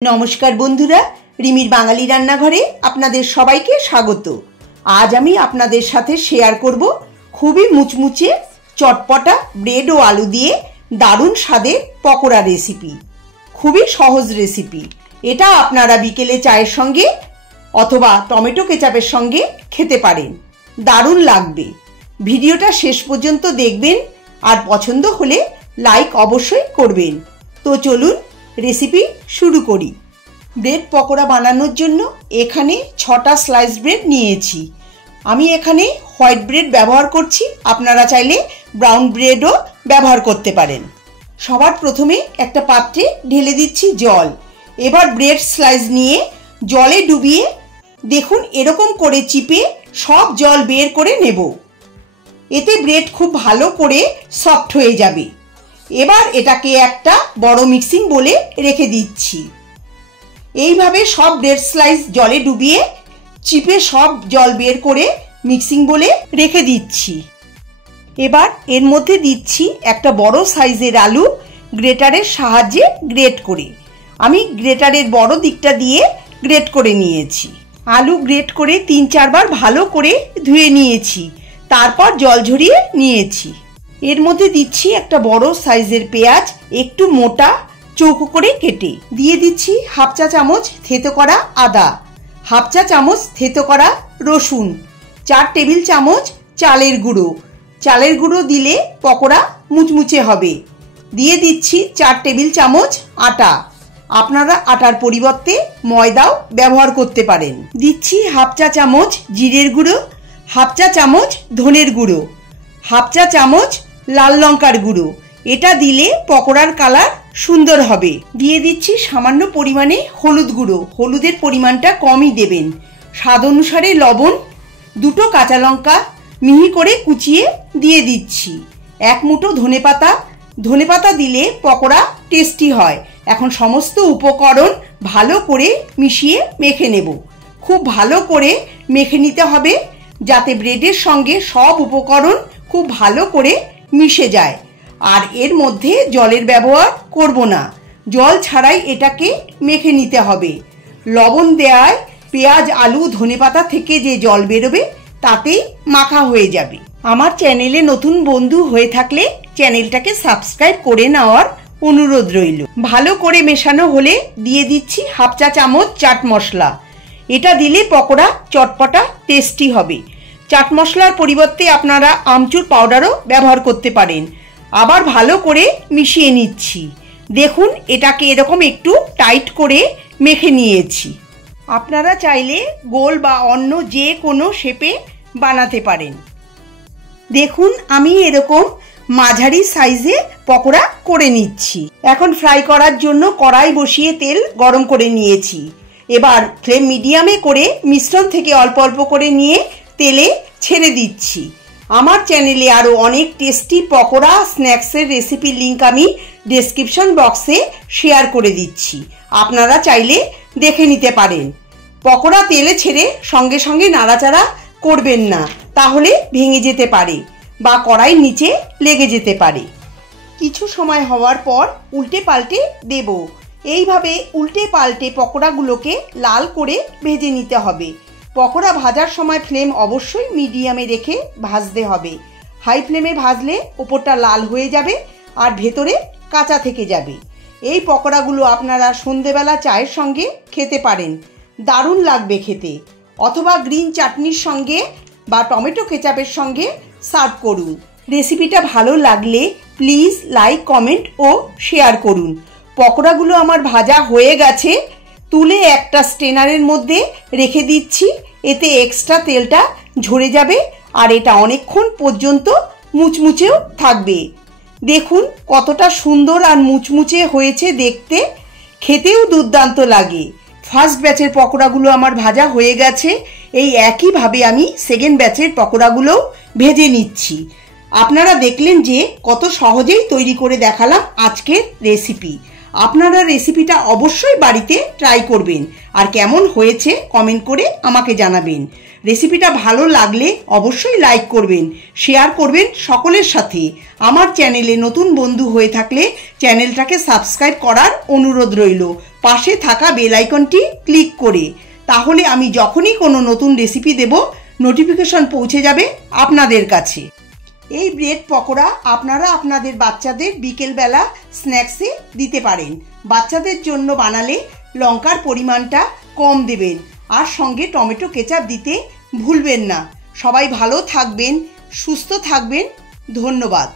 नमस्कार बंधुरा रिमिर बांगाली रान्नाघरे आपनादेर सबाइके स्वागत। आज आमी आपनादेर साथे शेयर करब खूबई मुचमुचे चटपटा ब्रेड और आलू दिए दारुण स्वादेर पकोड़ा रेसिपि। खूबई सहज रेसिपि। एटा आपनारा बिकेले चायेर संगे अथवा टमेटो केचापेर संगे खेते पारेन, दारुण लागबे। भिडियोटा शेष पर्यन्त देखबेन और पछंद होले लाइक अवश्यई करबेन। तो चलुन रेसिपि शुरू करी। ब्रेड पकोड़ा बानानोर जोन्नो एखाने 6टा स्लाइस ब्रेड नियेछि। आमी एखाने व्हाइट ब्रेड व्यवहार करछि, आपनारा चाइले ब्राउन ब्रेडও व्यवहार करते पारेन। सबार प्रथमे एकटा पात्रे ढेले दिচ্ছি जल। एबार ब्रेड स्लाइस निये जले डुबिয়ে देखुन एरकम करे चिपे सब जल बेर करे नेब। एते ब्रेड खूब भालो करे सफ्ट হয়ে যাবে। এবার এটাকে একটা বড় মিক্সিং বলে রেখে দিচ্ছি। এইভাবে সব ব্রেড স্লাইস জলে ডুবিয়ে চিপে সব জল বের করে মিক্সিং বলে রেখে দিচ্ছি। এবার এর মধ্যে দিচ্ছি একটা বড় সাইজের আলু গ্রেটারের সাহায্যে গ্রেট করে। আমি গ্রেটারের বড় দিকটা দিয়ে গ্রেট করে নিয়েছি। আলু গ্রেট করে 3-4 বার ভালো করে ধুয়ে নিয়েছি, তারপর জল ঝরিয়ে নিয়েছি। এর মধ্যে দিচ্ছি একটা বড় সাইজের পেঁয়াজ একটু মোটা চৌকো করে কেটে, দিয়ে দিচ্ছি হাফ চা চামচ থেতো করা আদা, হাফ চা চামচ থেতো করা রসুন, 4 টেবিল চামচ চালের গুঁড়ো। চালের গুঁড়ো দিলে পকোড়া মুচমুচে হবে। দিয়ে দিচ্ছি 4 টেবিল চামচ আটা, আপনারা আটার পরিবর্তে ময়দাও ব্যবহার করতে পারেন। দিচ্ছি হাফ চা চামচ জিরের গুঁড়ো, হাফ চা চামচ ধনের গুঁড়ো, হাফ চা চামচ লাল লঙ্কার গুঁড়ো। এটা দিলে পকোড়ার কালার সুন্দর হবে। দিয়ে দিচ্ছি সামান্য পরিমাণে হলুদ গুঁড়ো, হলুদের পরিমাণটা কমই দেবেন। স্বাদ অনুসারে লবণ, 2টো কাঁচা লঙ্কা মিহি করে কুচিয়ে দিয়ে দিচ্ছি। 1 মুঠো ধনেপাতা, ধনেপাতা দিলে পকোড়া টেস্টি হয়। এখন সমস্ত উপকরণ ভালো করে মিশিয়ে মেখে নেব। খুব ভালো করে মেখে নিতে হবে যাতে ব্রেডের সঙ্গে সব উপকরণ খুব ভালো করে মিশে যায়। আর এর মধ্যে জলের ব্যবহার করব না, জল ছাড়াই এটাকে মেখে নিতে হবে। লবণ দেওয়ায় পেঁয়াজ আলু ধনেপাতা থেকে যে জল বেরোবে তাতেই মাখা হয়ে যাবে। আমার চ্যানেলে নতুন বন্ধু হয়ে থাকলে চ্যানেলটাকে সাবস্ক্রাইব করে নেওয়ার অনুরোধ রইল। ভালো করে মেশানো হলে দিয়ে দিচ্ছি হাফ চা চামচ চাট মশলা। এটা দিলে পকোড়া চটপটা টেস্টি হবে। চাট মশলার পরিবর্তে আপনারা আমচুর পাউডারও ব্যবহার করতে পারেন। আবার ভালো করে মিশিয়ে নিচ্ছি। দেখুন এটাকে এরকম একটু টাইট করে মেখে নিয়েছি। আপনারা চাইলে গোল বা অন্য যে কোনো শেপে বানাতে পারেন। দেখুন আমি এরকম মাঝারি সাইজে পকোড়া করে নিচ্ছি। এখন ফ্রাই করার জন্য কড়াই বসিয়ে তেল গরম করে নিয়েছি। এবার ফ্লেম মিডিয়ামে করে মিশ্রণ থেকে অল্প অল্প করে নিয়ে তেলে ছেড়ে দিচ্ছি। আমার চ্যানেলে আরও অনেক টেস্টি পকোড়া স্ন্যাক্সের রেসিপির লিঙ্ক আমি ডেসক্রিপশন বক্সে শেয়ার করে দিচ্ছি, আপনারা চাইলে দেখে নিতে পারেন। পকোড়া তেলে ছেড়ে সঙ্গে সঙ্গে নাড়াচাড়া করবেন না, তাহলে ভেঙে যেতে পারে বা কড়াইয়ের নিচে লেগে যেতে পারে। কিছু সময় হওয়ার পর উল্টে পাল্টে দেব। এইভাবে উল্টে পাল্টে পকোড়াগুলোকে লাল করে ভেজে নিতে হবে। পকোড়া ভাজার সময় ফ্লেম অবশ্যই মিডিয়ামে রেখে ভাজতে হবে। হাই ফ্লেমে ভাজলে ওপরটা লাল হয়ে যাবে আর ভেতরে কাঁচা থেকে যাবে। এই পকোড়াগুলো আপনারা সন্ধেবেলা চায়ের সঙ্গে খেতে পারেন, দারুণ লাগবে খেতে। অথবা গ্রিন চাটনির সঙ্গে বা টমেটো কেচাপের সঙ্গে সার্ভ করুন। রেসিপিটা ভালো লাগলে প্লিজ লাইক কমেন্ট ও শেয়ার করুন। পকোড়াগুলো আমার ভাজা হয়ে গেছে, তুলে একটা স্ট্রেনারের মধ্যে রেখে দিচ্ছি। এতে এক্সট্রা তেলটা ঝরে যাবে আর এটা অনেকক্ষণ পর্যন্ত মুচমুচেও থাকবে। দেখুন কতটা সুন্দর আর মুচমুচে হয়েছে দেখতে, খেতেও দুর্দান্ত লাগে। ফার্স্ট ব্যাচের পকোড়াগুলো আমার ভাজা হয়ে গেছে। এই একইভাবে আমি সেকেন্ড ব্যাচের পকোড়াগুলোও ভেজে নিচ্ছি। আপনারা দেখলেন যে কত সহজেই তৈরি করে দেখালাম আজকের রেসিপি। আপনারা রেসিপিটা অবশ্যই বাড়িতে ট্রাই করবেন আর কেমন হয়েছে কমেন্ট করে আমাকে জানাবেন। রেসিপিটা ভালো লাগলে অবশ্যই লাইক করবেন, শেয়ার করবেন সকলের সাথে। আমার চ্যানেলে নতুন বন্ধু হয়ে থাকলে চ্যানেলটাকে সাবস্ক্রাইব করার অনুরোধ রইল, পাশে থাকা বেল আইকনটি ক্লিক করে। তাহলে আমি যখনই কোনো নতুন রেসিপি দেব নোটিফিকেশন পৌঁছে যাবে আপনাদের কাছে। এই ব্রেড পকোড়া আপনারা আপনাদের বাচ্চাদের বিকেলবেলা স্ন্যাক্সে দিতে পারেন। বাচ্চাদের জন্য বানালে লঙ্কার পরিমাণটা কম দেবেন আর সঙ্গে টমেটো কেচাপ দিতে ভুলবেন না। সবাই ভালো থাকবেন, সুস্থ থাকবেন। ধন্যবাদ।